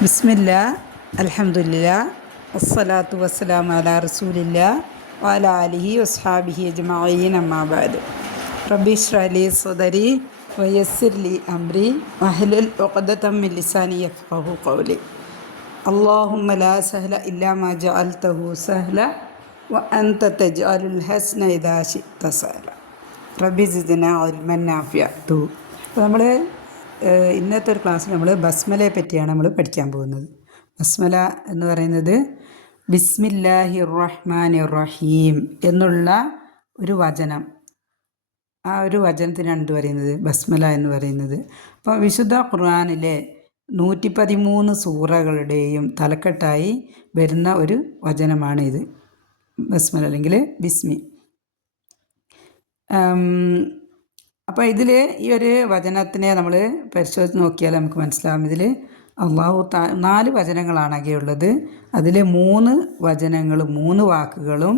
ബിസ്മില്ലാ അൽഹംദുലില്ലാ വസ്സലാത്തു വസ്സലാമു അലാ റസൂലില്ലാ വഅലാ ആലിഹി വസ്ഹാബിഹി അജ്മഈൻ അമ്മാ ബഅദ്. റബ്ബി ഇശ്റഹ് ലി സദ്രി വയസ്സിർ ലി അംരി വഹ്ലുൽ ഉഖ്ദതം മിൻ ലിസാനി യഫ്ഖഹു ഖൗലി. അല്ലാഹുമ്മ ലാ സഹ്ല ഇല്ലാ മാ ജഅൽതഹു സഹ്ല വഅൻത തജ്അലുൽ ഹസ്ന ഇദാ ശിഅ്ത സഹ്ല. റബ്ബി സിദ്നാ ഇൽമൻ നാഫിഅ. അപ്പോൾ നമ്മൾ ഇന്നത്തെ ഒരു ക്ലാസ്സിൽ നമ്മൾ ബസ്മലയെ പറ്റിയാണ് നമ്മൾ പഠിക്കാൻ പോകുന്നത്. ബസ്മല എന്ന് പറയുന്നത് ബിസ്മില്ലാഹിർ റഹ്മാനിർ റഹീം എന്നുള്ള ഒരു വചനം, ആ ഒരു വചനത്തിനാണ് എന്ത് പറയുന്നത്, ബസ്മല എന്ന് പറയുന്നത്. അപ്പോൾ വിശുദ്ധ ഖുർആനിലെ 113 സൂറകളുടെയും തലക്കെട്ടായി വരുന്ന ഒരു വചനമാണ് ഇത്, ബസ്മല അല്ലെങ്കിൽ ബിസ്മി. അപ്പോൾ ഇതിൽ ഈ ഒരു വചനത്തിനെ നമ്മൾ പരിശോധിച്ച് നോക്കിയാൽ നമുക്ക് മനസ്സിലാവും. ഇതിൽ അള്ളാഹു 4 വചനങ്ങളാണ് ആകെയുള്ളത്. അതിൽ 3 വചനങ്ങളും 3 വാക്കുകളും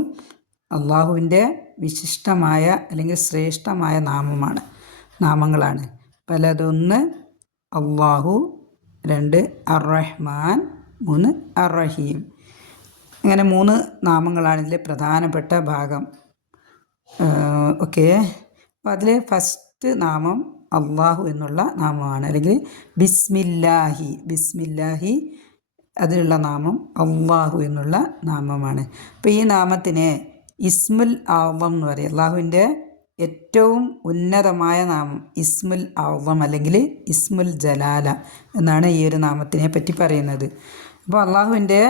അള്ളാഹുവിൻ്റെ വിശിഷ്ടമായ അല്ലെങ്കിൽ ശ്രേഷ്ഠമായ നാമങ്ങളാണ്. പലതൊന്ന് അള്ളാഹു, 2 അർ-റഹ്മാൻ, 3 അർ-റഹീം. അങ്ങനെ 3 നാമങ്ങളാണ് ഇതിലെ പ്രധാനപ്പെട്ട ഭാഗം. ഓക്കെ, അപ്പോൾ അതിൽ ഫസ്റ്റ് നാമം അള്ളാഹു എന്നുള്ള നാമമാണ്, അല്ലെങ്കിൽ ബിസ്മില്ലാഹി അതിലുള്ള നാമം അള്ളാഹു എന്നുള്ള നാമമാണ്. അപ്പോൾ ഈ നാമത്തിനെ ഇസ്മുൽ അഅ്ളം എന്ന് പറയും. അള്ളാഹുവിൻ്റെ ഏറ്റവും ഉന്നതമായ നാമം ഇസ്മുൽ അഅ്ളം അല്ലെങ്കിൽ ഇസ്മുൽ ജലാല എന്നാണ് ഈ ഒരു നാമത്തിനെ പറ്റി പറയുന്നത്. അപ്പോൾ അള്ളാഹുവിൻ്റെ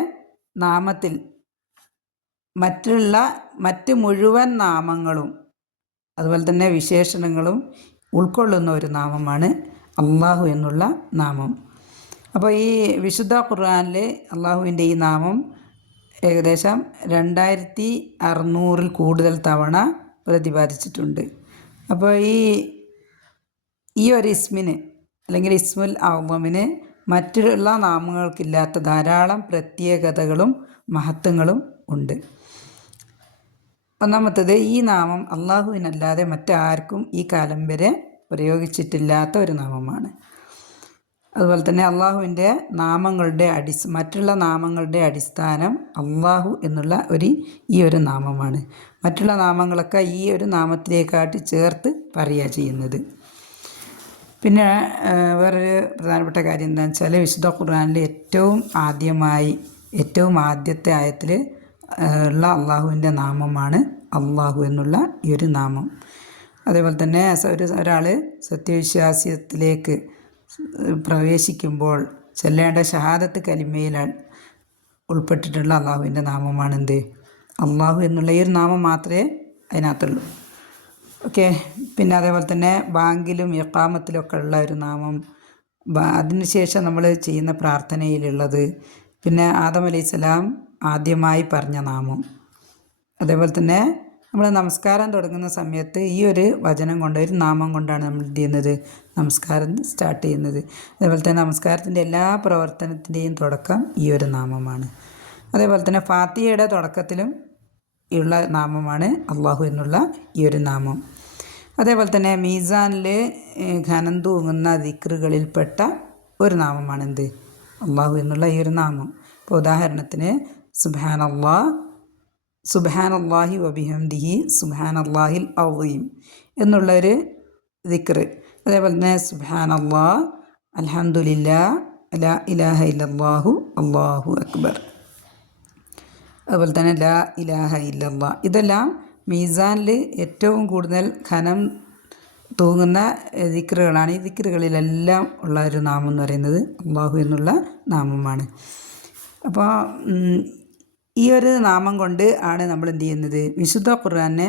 നാമത്തിൽ മറ്റ് മുഴുവൻ നാമങ്ങളും അതുപോലെ തന്നെ വിശേഷണങ്ങളും ഉൾക്കൊള്ളുന്ന ഒരു നാമമാണ് അള്ളാഹു എന്നുള്ള നാമം. അപ്പോൾ ഈ വിശുദ്ധ ഖുർആനിൽ അള്ളാഹുവിൻ്റെ ഈ നാമം ഏകദേശം 2600 കൂടുതൽ തവണ പ്രതിപാദിച്ചിട്ടുണ്ട്. അപ്പോൾ ഈ ഒരു ഇസ്മിന് അല്ലെങ്കിൽ ഇസ്മുൽ അഅ്ളമിന് മറ്റുള്ള നാമങ്ങൾക്കില്ലാത്ത ധാരാളം പ്രത്യേകതകളും മഹത്വങ്ങളും ഉണ്ട്. ഒന്നാമത്തേത്, ഈ നാമം അള്ളാഹുവിനല്ലാതെ മറ്റാർക്കും ഈ കാലം വരെ പ്രയോഗിച്ചിട്ടില്ലാത്ത ഒരു നാമമാണ്. അതുപോലെ തന്നെ അള്ളാഹുവിൻ്റെ മറ്റുള്ള നാമങ്ങളുടെ അടിസ്ഥാനം അള്ളാഹു എന്നുള്ള ഈ ഒരു നാമമാണ്. മറ്റുള്ള നാമങ്ങളൊക്കെ ഈ ഒരു നാമത്തിലേക്കാട്ടി ചേർത്ത് പറയുക ചെയ്യുന്നത്. പിന്നെ വേറൊരു പ്രധാനപ്പെട്ട കാര്യം എന്താണെന്ന് വെച്ചാൽ, വിശുദ്ധ ഖുർആനിൽ ഏറ്റവും ആദ്യത്തെ ആയത്തിൽ ഉള്ള അള്ളാഹുവിൻ്റെ നാമമാണ് അള്ളാഹു എന്നുള്ള ഈ ഒരു നാമം. അതേപോലെ തന്നെ ഒരാൾ സത്യവിശ്വാസത്തിലേക്ക് പ്രവേശിക്കുമ്പോൾ ചൊല്ലേണ്ട ഷഹാദത്ത് കലിമയിൽ ഉൾപ്പെട്ടിട്ടുള്ള അള്ളാഹുവിൻ്റെ നാമമാണ് അള്ളാഹു എന്നുള്ള ഈ ഒരു നാമം മാത്രമേ അതിനകത്തുള്ളൂ. ഓക്കെ, പിന്നെ അതേപോലെ തന്നെ ബാങ്കിലും ഇഖാമത്തിലൊക്കെ ഉള്ള ഒരു നാമം, അതിനുശേഷം നമ്മൾ ചെയ്യുന്ന പ്രാർത്ഥനയിലുള്ളത്, പിന്നെ ആദം അലൈഹിസ്സലാം ആദ്യമായി പറഞ്ഞ നാമം, അതേപോലെ തന്നെ നമ്മൾ നമസ്കാരം തുടങ്ങുന്ന സമയത്ത് ഈ ഒരു വചനം കൊണ്ട്, ഒരു നാമം കൊണ്ടാണ് നമ്മൾ എന്ത് ചെയ്യുന്നത്, നമസ്കാരം സ്റ്റാർട്ട് ചെയ്യുന്നത്. അതേപോലെ തന്നെ നമസ്കാരത്തിൻ്റെ എല്ലാ പ്രവർത്തനത്തിൻ്റെയും തുടക്കം ഈ ഒരു നാമമാണ്. അതേപോലെ തന്നെ ഫാത്തിഹയുടെ തുടക്കത്തിലും ഉള്ള നാമമാണ് അള്ളാഹു എന്നുള്ള ഈ ഒരു നാമം. അതേപോലെ തന്നെ മീസാനിൽ ഘനം തൂങ്ങുന്ന ദിക്റുകളിൽപ്പെട്ട ഒരു നാമമാണ് അള്ളാഹു എന്നുള്ള ഈ ഒരു നാമം. ഇപ്പോൾ ഉദാഹരണത്തിന് സുബ്ഹാനല്ലാഹി വബിഹംദിഹി സുബ്ഹാനല്ലാഹിൽ അസീം എന്നുള്ളൊരു ദിക്ർ. അതേപോലെ തന്നെ സുബ്ഹാനല്ലാഹ്, അൽഹംദുലില്ലാഹ്, ലാ ഇലാഹ ഇല്ലല്ലാഹു, അല്ലാഹു അക്ബർ. അതുപോലെ തന്നെ ലാ ഇലാഹ ഇല്ലല്ലാഹ്. ഇതെല്ലാം മീസാനിൽ ഏറ്റവും കൂടുതൽ ഘനം തൂങ്ങുന്ന ദിക്റുകളാണ്. ഈ ദിക്റുകളിലെല്ലാം ഉള്ള ഒരു നാമം എന്ന് പറയുന്നത് അള്ളാഹു എന്നുള്ള നാമമാണ്. അപ്പോൾ ഈ ഒരു നാമം കൊണ്ട് ആണ് നമ്മൾ എന്ത് ചെയ്യുന്നത്, വിശുദ്ധ ഖുർആനെ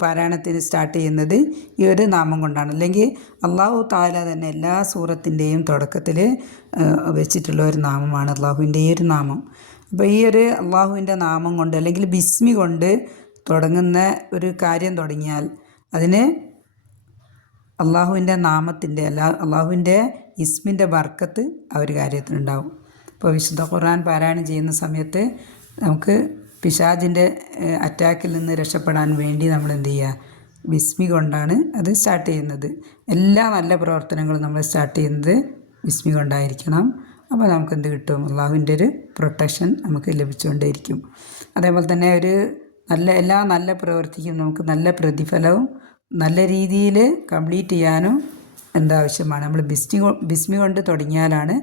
പാരായണത്തിന് സ്റ്റാർട്ട് ചെയ്യുന്നത് ഈ ഒരു നാമം കൊണ്ടാണ്. അല്ലെങ്കിൽ അള്ളാഹു തആല തന്നെ എല്ലാ സൂറത്തിൻ്റെയും തുടക്കത്തിൽ വെച്ചിട്ടുള്ള ഒരു നാമമാണ് അള്ളാഹുവിൻ്റെ ഈ ഒരു നാമം. അപ്പോൾ ഈ ഒരു അള്ളാഹുവിൻ്റെ നാമം കൊണ്ട് അല്ലെങ്കിൽ ബിസ്മി കൊണ്ട് തുടങ്ങുന്ന ഒരു കാര്യം തുടങ്ങിയാൽ അതിന് അള്ളാഹുവിൻ്റെ ഇസ്മിൻ്റെ ബർക്കത്ത് ആ ഒരു കാര്യത്തിനുണ്ടാവും. ഇപ്പോൾ വിശുദ്ധ ഖുർആൻ പാരായണം ചെയ്യുന്ന സമയത്ത് നമുക്ക് പിശാചിൻ്റെ അറ്റാക്കിൽ നിന്ന് രക്ഷപ്പെടാൻ വേണ്ടി നമ്മൾ എന്ത് ചെയ്യുക, ബിസ്മി കൊണ്ടാണ് അത് സ്റ്റാർട്ട് ചെയ്യുന്നത്. എല്ലാ നല്ല പ്രവർത്തനങ്ങളും നമ്മൾ സ്റ്റാർട്ട് ചെയ്യുന്നത് ബിസ്മി കൊണ്ടായിരിക്കണം. അപ്പോൾ നമുക്ക് എന്ത് കിട്ടും? അള്ളാഹുവിൻ്റെ ഒരു പ്രൊട്ടക്ഷൻ നമുക്ക് ലഭിച്ചുകൊണ്ടേയിരിക്കും. അതേപോലെ തന്നെ എല്ലാ നല്ല പ്രവൃത്തിക്കും നമുക്ക് നല്ല പ്രതിഫലവും നല്ല രീതിയിൽ കംപ്ലീറ്റ് ചെയ്യാനും എന്താവശ്യമാണ്? നമ്മൾ ബിസ്മി കൊണ്ട് തുടങ്ങിയാലാണ്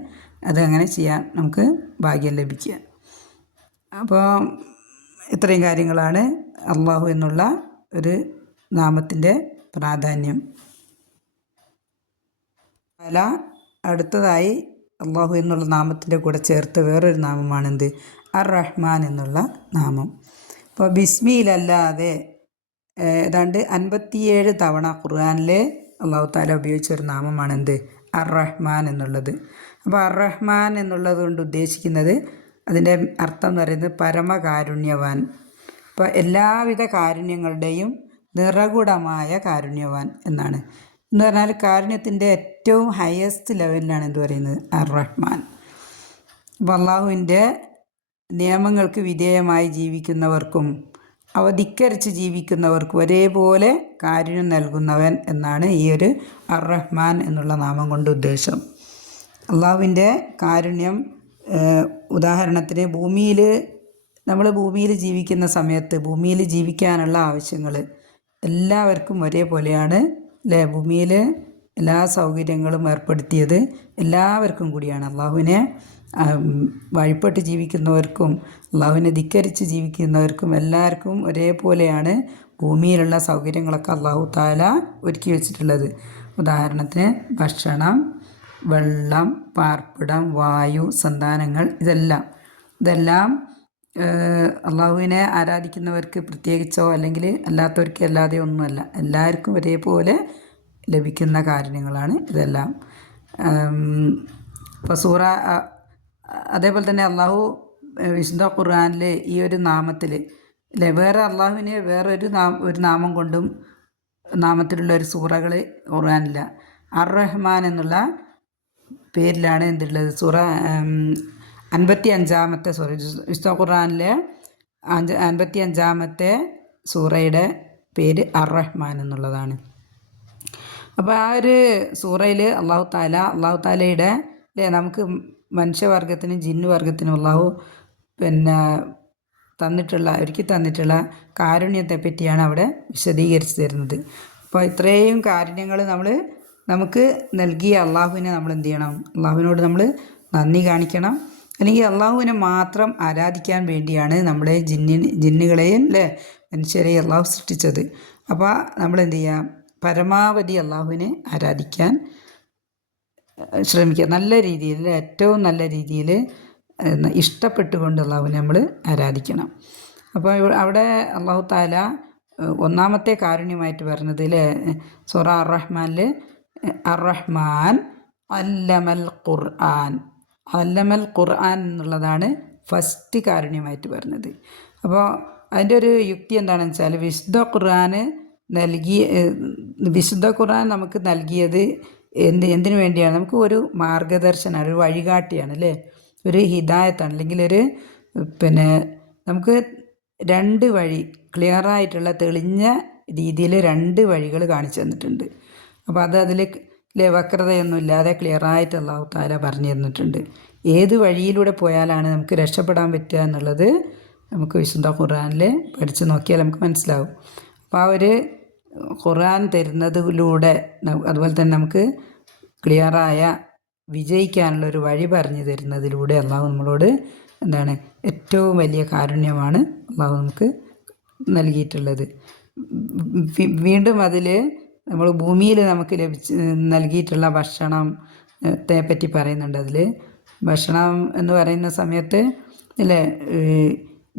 അതങ്ങനെ ചെയ്യാൻ നമുക്ക് ഭാഗ്യം ലഭിക്കുക. അപ്പോൾ ഇത്രയും കാര്യങ്ങളാണ് അള്ളാഹു എന്നുള്ള ഒരു നാമത്തിൻ്റെ പ്രാധാന്യം. അടുത്തതായി അള്ളാഹു എന്നുള്ള നാമത്തിൻ്റെ കൂടെ ചേർത്ത് വേറൊരു നാമമാണെന്ത്? അർ റഹ്മാൻ എന്നുള്ള നാമം. അപ്പോൾ ബിസ്മിയിലല്ലാതെ ഏതാണ്ട് 57 തവണ ഖുർആനിൽ അള്ളാഹു താല ഉപയോഗിച്ചൊരു നാമമാണെന്ത്? അർ റഹ്മാൻ എന്നുള്ളത്. അപ്പോൾ അർ റഹ്മാൻ എന്നുള്ളത് കൊണ്ട് ഉദ്ദേശിക്കുന്നത്, അതിൻ്റെ അർത്ഥം എന്ന് പറയുന്നത് പരമകാരുണ്യവാൻ. അപ്പോൾ എല്ലാവിധ കാരുണ്യങ്ങളുടെയും നിറകുടമായ കാരുണ്യവാൻ എന്നാണ്. എന്ന് പറഞ്ഞാൽ കാരുണ്യത്തിൻ്റെ ഏറ്റവും ഹയസ്റ്റ് ലെവലിലാണ് എന്ത് പറയുന്നത്? അർ റഹ്മാൻ. അപ്പോൾ അള്ളാഹുവിൻ്റെ നിയമങ്ങൾക്ക് വിധേയമായി ജീവിക്കുന്നവർക്കും അവ ധിക്കരിച്ച് ജീവിക്കുന്നവർക്കും ഒരേപോലെ കാരുണ്യം നൽകുന്നവൻ എന്നാണ് ഈ ഒരു അർ റഹ്മാൻ എന്നുള്ള നാമം കൊണ്ട് ഉദ്ദേശം. അള്ളാഹുവിൻ്റെ കാരുണ്യം ഉദാഹരണത്തിന് നമ്മൾ ഭൂമിയിൽ ജീവിക്കുന്ന സമയത്ത് ഭൂമിയിൽ ജീവിക്കാനുള്ള ആവശ്യങ്ങൾ എല്ലാവർക്കും ഒരേപോലെയാണ് അല്ലേ? ഭൂമിയിൽ എല്ലാ സൗകര്യങ്ങളും ഏർപ്പെടുത്തിയത് എല്ലാവർക്കും കൂടിയാണ്. അള്ളാഹുവിനെ വഴിപ്പെട്ട് ജീവിക്കുന്നവർക്കും അള്ളാഹുവിനെ ധിക്കരിച്ച് ജീവിക്കുന്നവർക്കും എല്ലാവർക്കും ഒരേപോലെയാണ് ഭൂമിയിലുള്ള സൗകര്യങ്ങളൊക്കെ അള്ളാഹു താല ഒരുക്കി വെച്ചിട്ടുള്ളത്. ഉദാഹരണത്തിന് ഭക്ഷണം, വെള്ളം, പാർപ്പിടം, വായു, സന്താനങ്ങൾ, ഇതെല്ലാം അള്ളാഹുവിനെ ആരാധിക്കുന്നവർക്ക് പ്രത്യേകിച്ചോ അല്ലെങ്കിൽ അല്ലാത്തവർക്ക് അല്ലാതെ ഒന്നുമല്ല, എല്ലാവർക്കും ഒരേപോലെ ലഭിക്കുന്ന കാരുണ്യങ്ങളാണ് ഇതെല്ലാം. ഇപ്പോൾ അതേപോലെ തന്നെ അള്ളാഹു വിശുദ്ധ ഖുർആനിൽ ഈ ഒരു നാമത്തിൽ അല്ലേ, വേറെ അള്ളാഹുവിന് ഒരു നാമം കൊണ്ടും നാമത്തിലുള്ള ഒരു സൂറകൾ ഖുർആനില്ല. അർ റഹ്മാൻ എന്നുള്ള പേരിലാണ് എന്തുള്ളത്? 55-ാമത്തെ വിശുദ്ധ ഖുർആനിലെ 55-ാമത്തെ സൂറയുടെ പേര് അർ റഹ്മാൻ എന്നുള്ളതാണ്. അപ്പോൾ ആ ഒരു സൂറയിൽ അള്ളാഹു താലയുടെ അല്ലേ, നമുക്ക് മനുഷ്യവർഗത്തിനും ജിന്നു വർഗത്തിനും അള്ളാഹു ഒരുക്കി തന്നിട്ടുള്ള കാരുണ്യത്തെ പറ്റിയാണ് അവിടെ വിശദീകരിച്ച് തരുന്നത്. അപ്പോൾ ഇത്രയും കാരുണ്യങ്ങൾ നമുക്ക് നൽകിയ അള്ളാഹുവിനെ നമ്മൾ എന്ത് ചെയ്യണം? അള്ളാഹുവിനോട് നമ്മൾ നന്ദി കാണിക്കണം. അല്ലെങ്കിൽ അള്ളാഹുവിനെ മാത്രം ആരാധിക്കാൻ വേണ്ടിയാണ് നമ്മളെ ജിന്നുകളെയും അല്ലേ മനുഷ്യരെയും അള്ളാഹു സൃഷ്ടിച്ചത്. അപ്പോൾ നമ്മൾ എന്ത് ചെയ്യുക? പരമാവധി അള്ളാഹുവിനെ ആരാധിക്കാൻ ശ്രമിക്കുക. നല്ല രീതിയിൽ, ഏറ്റവും നല്ല രീതിയിൽ ഇഷ്ടപ്പെട്ടുകൊണ്ട് അള്ളാഹുവിനെ നമ്മൾ ആരാധിക്കണം. അപ്പോൾ അവിടെ അള്ളാഹു താല ഒന്നാമത്തെ കാരുണ്യമായിട്ട് പറഞ്ഞത് അല്ലേ, സൂറ അർ റഹ്മാനിൽ അർ റഹ്മാൻ അല്ലമൽ ഖുർആൻ എന്നുള്ളതാണ് ഫസ്റ്റ് കാരുണ്യമായിട്ട് പറഞ്ഞത്. അപ്പോൾ അതിൻ്റെ ഒരു യുക്തി എന്താണെന്ന് വെച്ചാൽ, വിശുദ്ധ ഖുർആൻ നമുക്ക് നൽകിയത് എന്തിനു വേണ്ടിയാണ്? നമുക്ക് ഒരു മാർഗദർശനമാണ്, ഒരു വഴികാട്ടിയാണ് അല്ലേ, ഒരു ഹിദായത്താണ്. അല്ലെങ്കിൽ നമുക്ക് 2 വഴി, ക്ലിയറായിട്ടുള്ള തെളിഞ്ഞ രീതിയിൽ 2 വഴികൾ കാണിച്ചു തന്നിട്ടുണ്ട്. അപ്പോൾ അതിൽ വക്രതയൊന്നും ഇല്ലാതെ ക്ലിയറായിട്ട് അള്ളാഹു താല പറഞ്ഞു തന്നിട്ടുണ്ട്. ഏത് വഴിയിലൂടെ പോയാലാണ് നമുക്ക് രക്ഷപ്പെടാൻ പറ്റുക എന്നുള്ളത് നമുക്ക് വിശുദ്ധ ഖുർആനിൽ പഠിച്ച് നോക്കിയാൽ നമുക്ക് മനസ്സിലാവും. അപ്പോൾ ആ ഒരു ഖുർആൻ തരുന്നതിലൂടെ അതുപോലെ തന്നെ നമുക്ക് ക്ലിയറായ വിജയിക്കാനുള്ളൊരു വഴി പറഞ്ഞു തരുന്നതിലൂടെ അള്ളാഹു നമ്മളോട് ഏറ്റവും വലിയ കാരുണ്യമാണ് അള്ളാഹു നമുക്ക് നൽകിയിട്ടുള്ളത്. വീണ്ടും അതിൽ നമ്മൾ ഭൂമിയിൽ നമുക്ക് നൽകിയിട്ടുള്ള ഭക്ഷണത്തെ പറ്റി പറയുന്നുണ്ട്. അതിൽ ഭക്ഷണം എന്ന് പറയുന്ന സമയത്ത് അല്ലേ,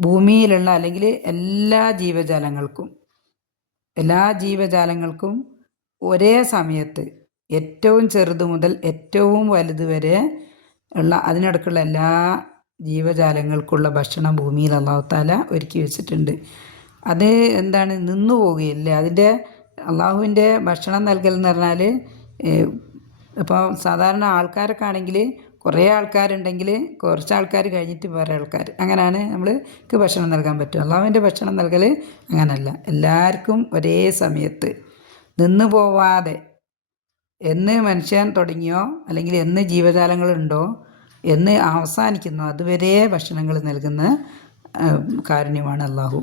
ഭൂമിയിലുള്ള അല്ലെങ്കിൽ എല്ലാ ജീവജാലങ്ങൾക്കും ഒരേ സമയത്ത് ഏറ്റവും ചെറുത് മുതൽ ഏറ്റവും വലുത് വരെ ഉള്ള അതിനിടയ്ക്കുള്ള എല്ലാ ജീവജാലങ്ങൾക്കുള്ള ഭക്ഷണം ഭൂമിയിൽ അള്ളാഹു താല ഒരുക്കി വെച്ചിട്ടുണ്ട്. അത് നിന്നു പോവുകയില്ല. അതിൻ്റെ അള്ളാഹുവിൻ്റെ ഭക്ഷണം നൽകൽ എന്ന് പറഞ്ഞാൽ, ഇപ്പോൾ സാധാരണ ആൾക്കാരൊക്കെ ആണെങ്കിൽ കുറേ ആൾക്കാരുണ്ടെങ്കിൽ കുറച്ച് ആൾക്കാർ കഴിഞ്ഞിട്ട് വേറെ ആൾക്കാർ, അങ്ങനെയാണ് നമ്മൾക്ക് ഭക്ഷണം നൽകാൻ പറ്റും. അള്ളാഹുവിൻ്റെ ഭക്ഷണം നൽകൽ അങ്ങനല്ല, എല്ലാവർക്കും ഒരേ സമയത്ത് നിന്ന് പോവാതെ എന്ന് മനുഷ്യൻ തുടങ്ങിയോ അല്ലെങ്കിൽ എന്ന് ജീവജാലങ്ങളുണ്ടോ എന്ന് അവസാനിക്കുന്നു അതുവരെ ഭക്ഷണങ്ങൾ നൽകുന്ന കാരുണ്യമാണ് അള്ളാഹു.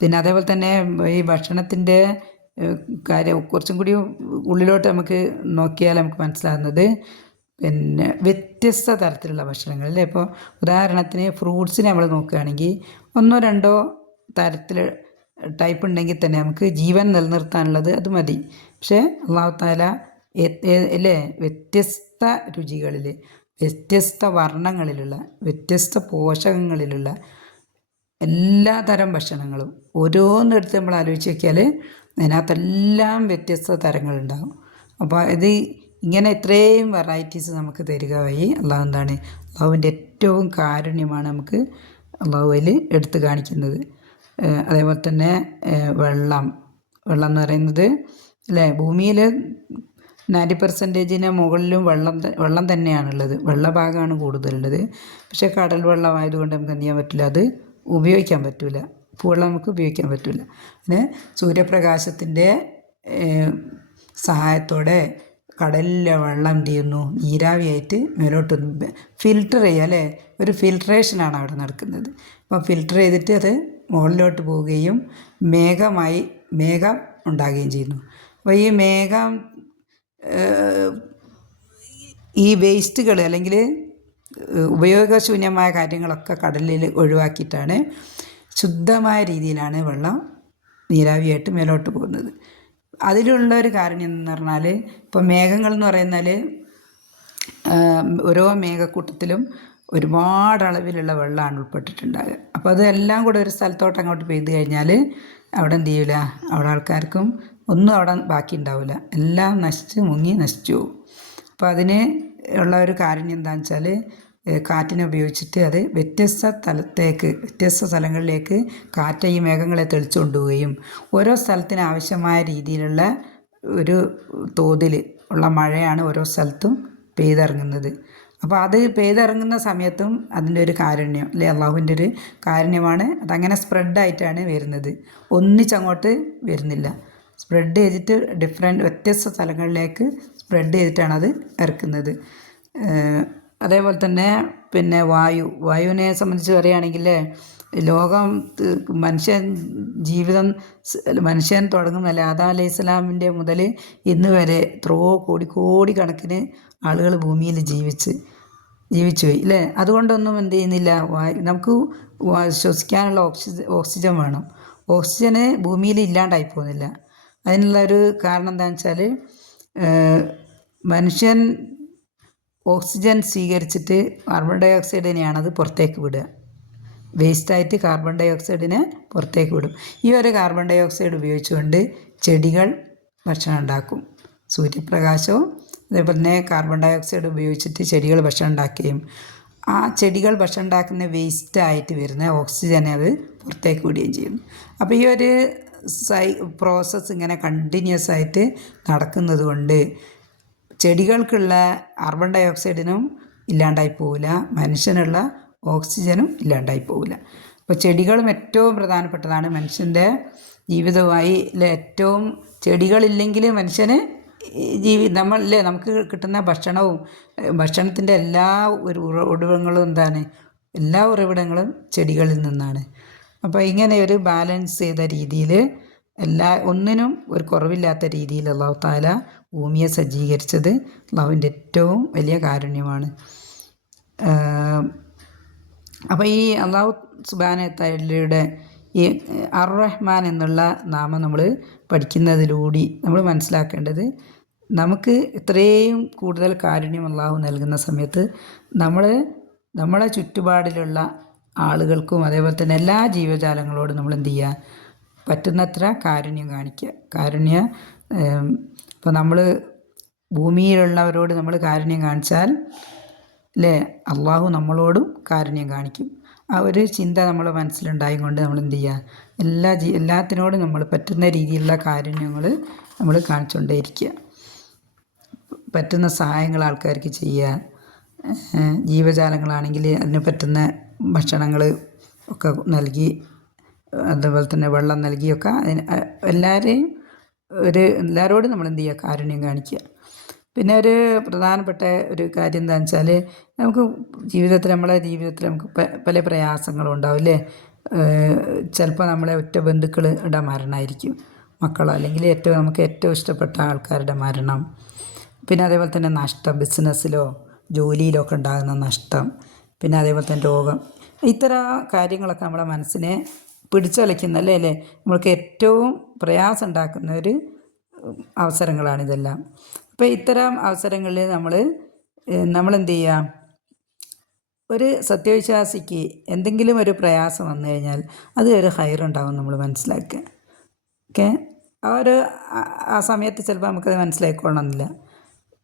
പിന്നെ അതേപോലെ തന്നെ ഈ ഭക്ഷണത്തിൻ്റെ കാര്യം കുറച്ചും കൂടി ഉള്ളിലോട്ട് നമുക്ക് നോക്കിയാൽ നമുക്ക് മനസ്സിലാകുന്നത് പിന്നെ വ്യത്യസ്ത തരത്തിലുള്ള ഭക്ഷണങ്ങൾ അല്ലേ. ഇപ്പോൾ ഉദാഹരണത്തിന് ഫ്രൂട്ട്സിനെ നമ്മൾ നോക്കുകയാണെങ്കിൽ 1-2 തരത്തിൽ ടൈപ്പ് ഉണ്ടെങ്കിൽ തന്നെ നമുക്ക് ജീവൻ നിലനിർത്താനുള്ളത് അത് മതി. പക്ഷേ അള്ളാഹു തആല അല്ലേ വ്യത്യസ്ത രുചികളിൽ, വ്യത്യസ്ത വർണ്ണങ്ങളിലുള്ള, വ്യത്യസ്ത പോഷകങ്ങളിലുള്ള എല്ലാ തരം ഭക്ഷണങ്ങളും ഓരോന്നെടുത്ത് നമ്മൾ ആലോചിച്ച് നോക്കിയാൽ അതിനകത്തെല്ലാം വ്യത്യസ്ത തരങ്ങളുണ്ടാകും. അപ്പോൾ ഇത് ഇങ്ങനെ ഇത്രയും വെറൈറ്റീസ് നമുക്ക് തരിക വഴി അള്ളാഹു എന്താണ്, അള്ളാഹുവിൻ്റെ ഏറ്റവും കാരുണ്യമാണ് നമുക്ക് അള്ളാഹു അതിൽ എടുത്തു കാണിക്കുന്നത്. അതേപോലെ തന്നെ വെള്ളം എന്ന് പറയുന്നത് അല്ലേ, ഭൂമിയിൽ 90% മുകളിലും വെള്ളം തന്നെയാണുള്ളത്, വെള്ളഭാഗമാണ് കൂടുതലുള്ളത്. പക്ഷേ കടൽ വെള്ളമായതുകൊണ്ട് നമുക്ക് എന്ത് ചെയ്യാൻ പറ്റില്ല, അത് ഉപയോഗിക്കാൻ പറ്റില്ല, ഉപ്പുവെള്ളം നമുക്ക് ഉപയോഗിക്കാൻ പറ്റില്ല. പിന്നെ സൂര്യപ്രകാശത്തിൻ്റെ സഹായത്തോടെ കടലിലെ വെള്ളം എന്ത് ചെയ്യുന്നു, നീരാവിയായിട്ട് മേലോട്ട് ഫിൽട്ടർ ചെയ്യുക അല്ലേ, ഒരു ഫിൽട്രേഷനാണ് അവിടെ നടക്കുന്നത്. അപ്പോൾ ഫിൽട്ടർ ചെയ്തിട്ട് അത് മുകളിലോട്ട് പോവുകയും മേഘം ഉണ്ടാകുകയും ചെയ്യുന്നു. അപ്പോൾ ഈ മേഘം ഈ വേസ്റ്റുകൾ അല്ലെങ്കിൽ ഉപയോഗശൂന്യമായ കാര്യങ്ങളൊക്കെ കടലിൽ ഒഴിവാക്കിയിട്ടാണ് ശുദ്ധമായ രീതിയിലാണ് വെള്ളം നീരാവിയായിട്ട് മേലോട്ട് പോകുന്നത്. അതിലുള്ള ഒരു കാര്യം എന്ന് പറഞ്ഞാൽ, ഇപ്പോൾ മേഘങ്ങൾ എന്ന് പറയുന്നാൽ ഓരോ മേഘക്കൂട്ടത്തിലും ഒരുപാട് അളവിലുള്ള വെള്ളമാണ് ഉൾപ്പെട്ടിട്ടുണ്ടാകുക. അപ്പോൾ അതെല്ലാം കൂടെ ഒരു സ്ഥലത്തോട്ട് അങ്ങോട്ട് പെയ്ത് കഴിഞ്ഞാൽ അവിടെ എന്ത് ചെയ്യില്ല, അവിടെ ആൾക്കാർക്കും ഒന്നും അവിടെ ബാക്കി ഉണ്ടാവില്ല, എല്ലാം നശിച്ചു പോകും. അപ്പോൾ അതിന് ഉള്ള ഒരു കാര്യം എന്താണെന്ന് വെച്ചാൽ കാറ്റിനെ ഉപയോഗിച്ചിട്ട് അത് വ്യത്യസ്ത സ്ഥലങ്ങളിലേക്ക് കാറ്റ് ഈ മേഘങ്ങളെ തെളിച്ചു കൊണ്ടുപോവുകയും ഓരോ സ്ഥലത്തിന് ആവശ്യമായ രീതിയിലുള്ള ഒരു തോതിൽ ഉള്ള മഴയാണ് ഓരോ സ്ഥലത്തും പെയ്തിറങ്ങുന്നത്. അപ്പോൾ അത് പെയ്തിറങ്ങുന്ന സമയത്തും അതിൻ്റെ ഒരു കാരുണ്യം അല്ലെ, അള്ളാഹുവിൻ്റെ ഒരു കാരുണ്യമാണ്. അതങ്ങനെ സ്പ്രെഡായിട്ടാണ് വരുന്നത്, ഒന്നിച്ചങ്ങോട്ട് വരുന്നില്ല, സ്പ്രെഡ് ചെയ്തിട്ട് വ്യത്യസ്ത സ്ഥലങ്ങളിലേക്ക് സ്പ്രെഡ് ചെയ്തിട്ടാണ് അത് ഇറക്കുന്നത്. അതേപോലെ തന്നെ പിന്നെ വായുവിനെ സംബന്ധിച്ച് പറയുകയാണെങ്കിൽ ലോകം മനുഷ്യൻ തുടങ്ങുന്നല്ല ആദം അലൈഹി സ്വലാമിൻ്റെ മുതൽ ഇന്ന് വരെ എത്രയോ കോടി കണക്കിന് ആളുകൾ ഭൂമിയിൽ ജീവിച്ചുപോയി അല്ലേ. അതുകൊണ്ടൊന്നും എന്ത് ചെയ്യുന്നില്ല, നമുക്ക് ശ്വസിക്കാനുള്ള ഓക്സിജൻ വേണം. ഓക്സിജന് ഭൂമിയിൽ ഇല്ലാണ്ടായി പോകുന്നില്ല. അതിനുള്ളൊരു കാരണം എന്താണെന്ന് വെച്ചാൽ മനുഷ്യൻ ഓക്സിജൻ സ്വീകരിച്ചിട്ട് കാർബൺ ഡൈ ഓക്സൈഡിനെയാണത് പുറത്തേക്ക് വിടുക, വേസ്റ്റായിട്ട് കാർബൺ ഡൈ ഓക്സൈഡിനെ പുറത്തേക്ക് വിടും. ഈ ഒരു കാർബൺ ഡൈ ഓക്സൈഡ് ഉപയോഗിച്ചുകൊണ്ട് ചെടികൾ ഭക്ഷണം ഉണ്ടാക്കും. സൂര്യപ്രകാശവും അതേപോലെ തന്നെ കാർബൺ ഡൈ ഓക്സൈഡ് ഉപയോഗിച്ചിട്ട് ചെടികൾ ഭക്ഷണം ഉണ്ടാക്കുകയും ആ ചെടികൾ ഭക്ഷണം ഉണ്ടാക്കുന്ന വേസ്റ്റായിട്ട് വരുന്ന ഓക്സിജനെ അത് പുറത്തേക്ക് വിടുകയും ചെയ്യും. അപ്പോൾ ഈ ഒരു പ്രോസസ്സ് ഇങ്ങനെ കണ്ടിന്യൂസ് ആയിട്ട് നടക്കുന്നത് കൊണ്ട് ചെടികൾക്കുള്ള കാർബൺ ഡൈ ഓക്സൈഡിനും ഇല്ലാണ്ടായി പോവില്ല, മനുഷ്യനുള്ള ഓക്സിജനും ഇല്ലാണ്ടായി പോവില്ല. അപ്പോൾ ചെടികളും ഏറ്റവും പ്രധാനപ്പെട്ടതാണ് മനുഷ്യൻ്റെ ജീവിതവുമായി. ഏറ്റവും ചെടികളില്ലെങ്കിൽ മനുഷ്യന് നമുക്ക് കിട്ടുന്ന ഭക്ഷണത്തിൻ്റെ എല്ലാ ഉറവിടങ്ങളും എന്താണ്, എല്ലാ ഉറവിടങ്ങളും ചെടികളിൽ നിന്നാണ്. അപ്പോൾ ഇങ്ങനെ ഒരു ബാലൻസ് ചെയ്ത രീതിയിൽ ഒന്നിനും ഒരു കുറവില്ലാത്ത രീതിയിൽ അള്ളാഹു തആല ഭൂമിയെ സജ്ജീകരിച്ചത് അള്ളാഹുവിൻ്റെ ഏറ്റവും വലിയ കാരുണ്യമാണ്. അപ്പോൾ ഈ അള്ളാഹു സുബ്ഹാനഹു വ തആലയുടെ ഈ അർ-റഹ്മാൻ എന്നുള്ള നാമം നമ്മൾ പഠിക്കുന്നതിലൂടെ നമ്മൾ മനസ്സിലാക്കേണ്ടത്, നമുക്ക് ഇത്രയും കൂടുതൽ കാരുണ്യം അള്ളാഹു നൽകുന്ന സമയത്ത് നമ്മളെ ചുറ്റുപാടിലുള്ള ആളുകൾക്കും അതേപോലെ തന്നെ എല്ലാ ജീവജാലങ്ങളോടും നമ്മൾ എന്ത് ചെയ്യുക, പറ്റുന്നത്ര കാരുണ്യം കാണിക്കുക. ഇപ്പോൾ നമ്മൾ ഭൂമിയിലുള്ളവരോട് നമ്മൾ കാരുണ്യം കാണിച്ചാൽ അല്ലേ, അള്ളാഹു നമ്മളോടും കാരുണ്യം കാണിക്കും. ആ ഒരു ചിന്ത നമ്മളെ മനസ്സിലുണ്ടായിക്കൊണ്ട് നമ്മൾ എന്ത് ചെയ്യുക, എല്ലാത്തിനോടും നമ്മൾ പറ്റുന്ന രീതിയിലുള്ള കാരുണ്യങ്ങൾ നമ്മൾ കാണിച്ചുകൊണ്ടേയിരിക്കുക. പറ്റുന്ന സഹായങ്ങൾ ആൾക്കാർക്ക് ചെയ്യുക. ജീവജാലങ്ങളാണെങ്കിൽ അതിന് പറ്റുന്ന ഭക്ഷണങ്ങൾ ഒക്കെ നൽകി, അതുപോലെ തന്നെ വെള്ളം നൽകിയൊക്കെ എല്ലാവരോടും നമ്മൾ എന്ത് ചെയ്യുക, കാരുണ്യം കാണിക്കുക. പിന്നെ ഒരു പ്രധാനപ്പെട്ട ഒരു കാര്യം എന്താണെന്ന് വെച്ചാൽ നമുക്ക് നമ്മളെ ജീവിതത്തിൽ നമുക്ക് പല പ്രയാസങ്ങളും ഉണ്ടാവും അല്ലേ. ചിലപ്പോൾ നമ്മളെ ഒറ്റ ബന്ധുക്കളുടെ മരണമായിരിക്കും, മക്കളോ അല്ലെങ്കിൽ നമുക്ക് ഏറ്റവും ഇഷ്ടപ്പെട്ട ആൾക്കാരുടെ മരണം. പിന്നെ അതേപോലെ തന്നെ നഷ്ടം, ബിസിനസ്സിലോ ജോലിയിലോ ഒക്കെ ഉണ്ടാകുന്ന നഷ്ടം, പിന്നെ അതേപോലെ തന്നെ രോഗം. ഇത്തരം കാര്യങ്ങളൊക്കെ നമ്മളെ മനസ്സിനെ പിടിച്ചലയ്ക്കുന്നല്ലേ അല്ലേ, നമ്മൾക്ക് ഏറ്റവും പ്രയാസം ഉണ്ടാക്കുന്ന ഒരു അവസരങ്ങളാണിതെല്ലാം. അപ്പോൾ ഇത്തരം അവസരങ്ങളിൽ നമ്മളെന്ത് ചെയ്യുക, ഒരു സത്യവിശ്വാസിക്ക് എന്തെങ്കിലും ഒരു പ്രയാസം വന്നു കഴിഞ്ഞാൽ അത് ഒരു ഹൈറുണ്ടാവും നമ്മൾ മനസ്സിലാക്കുക. ഓക്കെ, ആ സമയത്ത് ചിലപ്പോൾ നമുക്കത് മനസ്സിലാക്കിക്കൊള്ളണമെന്നില്ല.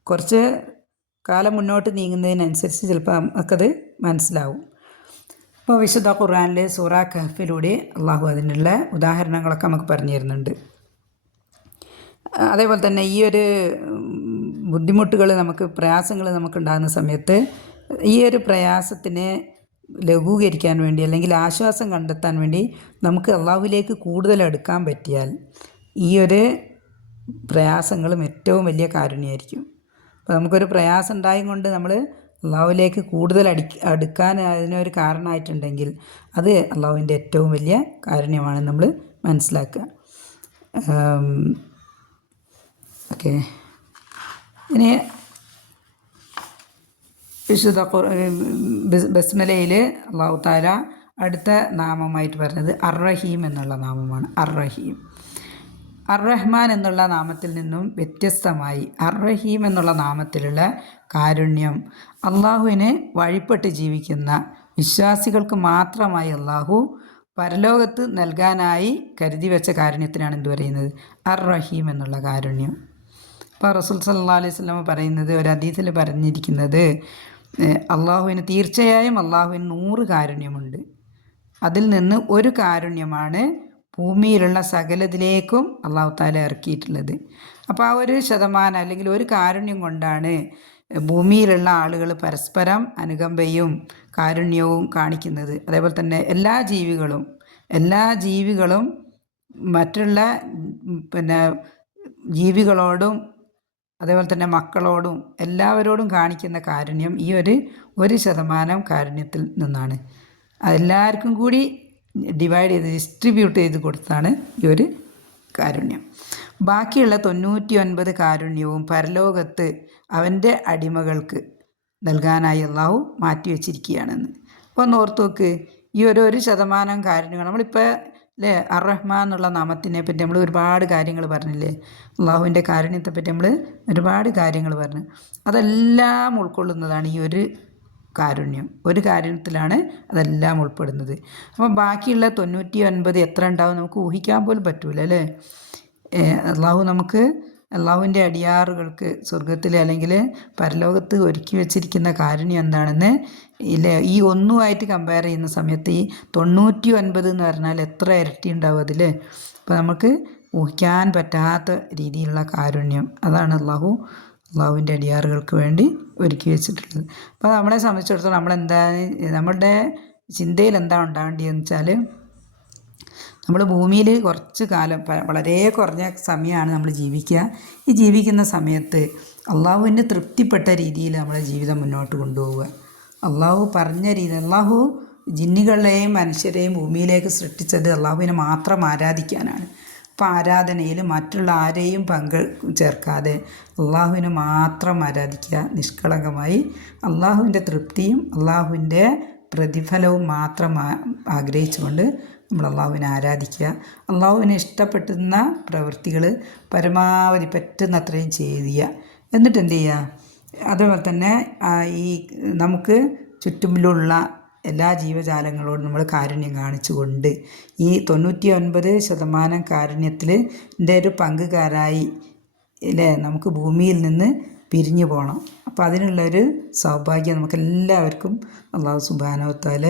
കുറച്ച് കാലം മുന്നോട്ട് നീങ്ങുന്നതിനനുസരിച്ച് ചിലപ്പോൾ നമുക്കത് മനസ്സിലാവും. അപ്പോൾ വിശുദ്ധ ഖുർആനിലെ സൂറ കഹ്ഫിലൂടെ അള്ളാഹു അതിനുള്ള ഉദാഹരണങ്ങളൊക്കെ നമുക്ക് പറഞ്ഞു തരുന്നുണ്ട്. അതേപോലെ തന്നെ ഈ ഒരു ബുദ്ധിമുട്ടുകൾ പ്രയാസങ്ങൾ നമുക്കുണ്ടാകുന്ന സമയത്ത് ഈ ഒരു പ്രയാസത്തിനെ ലഘൂകരിക്കാൻ വേണ്ടി അല്ലെങ്കിൽ ആശ്വാസം കണ്ടെത്താൻ വേണ്ടി നമുക്ക് അള്ളാഹുവിലേക്ക് കൂടുതൽ അടുക്കാൻ പറ്റിയാൽ ഈ ഒരു പ്രയാസങ്ങളും ഏറ്റവും വലിയ കാരുണ്യമായിരിക്കും. അപ്പോൾ നമുക്കൊരു പ്രയാസം ഉണ്ടായും കൊണ്ട് നമ്മൾ അള്ളാഹുവിലേക്ക് കൂടുതൽ അടുക്കാൻ അതിനൊരു കാരണമായിട്ടുണ്ടെങ്കിൽ അത് അള്ളാഹുവിൻ്റെ ഏറ്റവും വലിയ കാരുണ്യമാണെന്ന് നമ്മൾ മനസ്സിലാക്കുക. ഓക്കെ, ഇനി വിശുദ്ധ ബസ്മലയിൽ അള്ളാഹു താല അടുത്ത നാമമായിട്ട് പറഞ്ഞത് അർ-റഹീം എന്നുള്ള നാമമാണ്. അർ-റഹീം, അർ-റഹ്മാൻ എന്നുള്ള നാമത്തിൽ നിന്നും വ്യത്യസ്തമായി അർ-റഹീം എന്നുള്ള നാമത്തിലുള്ള കാരുണ്യം അള്ളാഹുവിന് വഴിപ്പെട്ട് ജീവിക്കുന്ന വിശ്വാസികൾക്ക് മാത്രമായി അള്ളാഹു പരലോകത്ത് നൽകാനായി കരുതി വെച്ച കാരുണ്യത്തിനാണ് എന്ത് പറയുന്നത്, അർ-റഹീം എന്നുള്ള കാരുണ്യം. അപ്പോൾ റസൂൽ സല്ലല്ലാഹു അലൈഹി വസല്ലം പറയുന്നത്, ഒരു ഹദീസിൽ പറഞ്ഞിരിക്കുന്നത്, തീർച്ചയായും അള്ളാഹുവിന് 100 കാരുണ്യമുണ്ട്, അതിൽ നിന്ന് ഒരു കാരുണ്യമാണ് ഭൂമിയിലുള്ള സകലത്തിലേക്കും അള്ളാഹു താല ഇറക്കിയിട്ടുള്ളത്. അപ്പോൾ ആ 1% അല്ലെങ്കിൽ ഒരു കാരുണ്യം കൊണ്ടാണ് ഭൂമിയിലുള്ള ആളുകൾ പരസ്പരം അനുകമ്പയും കാരുണ്യവും കാണിക്കുന്നത്. അതേപോലെ തന്നെ എല്ലാ ജീവികളും മറ്റുള്ള ജീവികളോടും അതേപോലെ തന്നെ മക്കളോടും എല്ലാവരോടും കാണിക്കുന്ന കാരുണ്യം ഈ 1% കാരുണ്യത്തിൽ നിന്നാണ്. അതെല്ലാവർക്കും കൂടി ഡിസ്ട്രിബ്യൂട്ട് ചെയ്ത് കൊടുത്താണ് ഈ ഒരു കാരുണ്യം. ബാക്കിയുള്ള 99 കാരുണ്യവും പരലോകത്ത് അവൻ്റെ അടിമകൾക്ക് നൽകാനായി അള്ളാഹു മാറ്റിവെച്ചിരിക്കുകയാണെന്ന്. അപ്പോൾ ഒന്ന് ഓർത്ത് നോക്ക്, ഈ 1% കാരുണ്യങ്ങൾ നമ്മളിപ്പോൾ അല്ലേ, അർ-റഹ്മാൻ എന്നുള്ള നാമത്തിനെ പറ്റി നമ്മൾ ഒരുപാട് കാര്യങ്ങൾ പറഞ്ഞില്ലേ, അള്ളാഹുവിൻ്റെ കാരുണ്യത്തെപ്പറ്റി നമ്മൾ ഒരുപാട് കാര്യങ്ങൾ പറഞ്ഞു. അതെല്ലാം ഉൾക്കൊള്ളുന്നതാണ് ഈ ഒരു കാരുണ്യത്തിലാണ് അതെല്ലാം ഉൾപ്പെടുന്നത്. അപ്പോൾ ബാക്കിയുള്ള 99 എത്ര ഉണ്ടാവും നമുക്ക് ഊഹിക്കാൻ പോലും പറ്റൂല അല്ലേ. അള്ളാഹുവിൻ്റെ അടിയാറുകൾക്ക് സ്വർഗത്തിൽ അല്ലെങ്കിൽ പരലോകത്ത് ഒരുക്കി വെച്ചിരിക്കുന്ന കാരുണ്യം എന്താണെന്ന് ഈ ഒന്നുമായിട്ട് കമ്പയർ ചെയ്യുന്ന സമയത്ത് ഈ 99 എന്ന് പറഞ്ഞാൽ എത്ര ഇരട്ടി ഉണ്ടാവും അതിൽ. അപ്പോൾ നമുക്ക് ഊഹിക്കാൻ പറ്റാത്ത രീതിയിലുള്ള കാരുണ്യം അതാണ് അള്ളാഹുവിൻ്റെ അടിയാറുകൾക്ക് വേണ്ടി ഒരുക്കി വെച്ചിട്ടുള്ളത്. അപ്പോൾ നമ്മളെ സംബന്ധിച്ചിടത്തോളം നമ്മളുടെ ചിന്തയിൽ എന്താ ഉണ്ടാവേണ്ടതെന്ന് വെച്ചാൽ, നമ്മൾ ഭൂമിയിൽ കുറച്ച് കാലം, വളരെ കുറഞ്ഞ സമയമാണ് നമ്മൾ ജീവിക്കുക. ഈ ജീവിക്കുന്ന സമയത്ത് അള്ളാഹുവിന് തൃപ്തിപ്പെട്ട രീതിയിൽ നമ്മളെ ജീവിതം മുന്നോട്ട് കൊണ്ടുപോവുക. അള്ളാഹു പറഞ്ഞ രീതി, അള്ളാഹു ജിന്നുകളെയും മനുഷ്യരെയും ഭൂമിയിലേക്ക് സൃഷ്ടിച്ചത് അള്ളാഹുവിനെ മാത്രം ആരാധിക്കാനാണ്. അപ്പോൾ ആരാധനയിൽ മറ്റുള്ള ആരെയും ചേർക്കാതെ അള്ളാഹുവിനെ മാത്രം ആരാധിക്കുക, നിഷ്കളങ്കമായി അള്ളാഹുവിൻ്റെ തൃപ്തിയും അള്ളാഹുവിൻ്റെ പ്രതിഫലവും മാത്രം ആഗ്രഹിച്ചുകൊണ്ട് നമ്മൾ അള്ളാഹുവിനെ ആരാധിക്കുക. അള്ളാഹുവിനെ ഇഷ്ടപ്പെടുന്ന പ്രവൃത്തികൾ പരമാവധി പറ്റുന്നത്രയും ചെയ്യുക. എന്നിട്ട് എന്ത് ചെയ്യുക, അതേപോലെ തന്നെ നമുക്ക് ചുറ്റുമുള്ള എല്ലാ ജീവജാലങ്ങളോടും നമ്മൾ കാരുണ്യം കാണിച്ചുകൊണ്ട് ഈ 99% കാരുണ്യത്തിൽ ഒരു പങ്കുകാരായി നമുക്ക് ഭൂമിയിൽ നിന്ന് പിരിഞ്ഞു പോകണം. അപ്പോൾ അതിനുള്ളൊരു സൗഭാഗ്യം നമുക്കെല്ലാവർക്കും അള്ളാഹു സുബ്ഹാനഹു വ തആല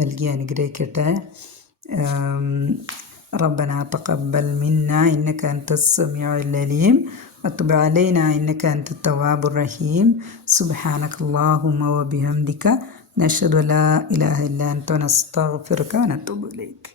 നൽകി അനുഗ്രഹിക്കട്ടെ. റബ്ബനാ തഖബ്ബൽ മിന്നാ ഇന്നക അൻതസ് സമീഉൽ അലീം വതുബ് അലൈനാ ഇന്നക അൻതത് തവ്വാബുർ റഹീം. സുബ്ഹാനകല്ലാഹുമ്മ വബിഹംദിക നശ്ഹദു അല്ലാ ഇലാഹ ഇല്ലാ അൻത നസ്തഗ്ഫിറുക വനതൂബു ഇലൈക്.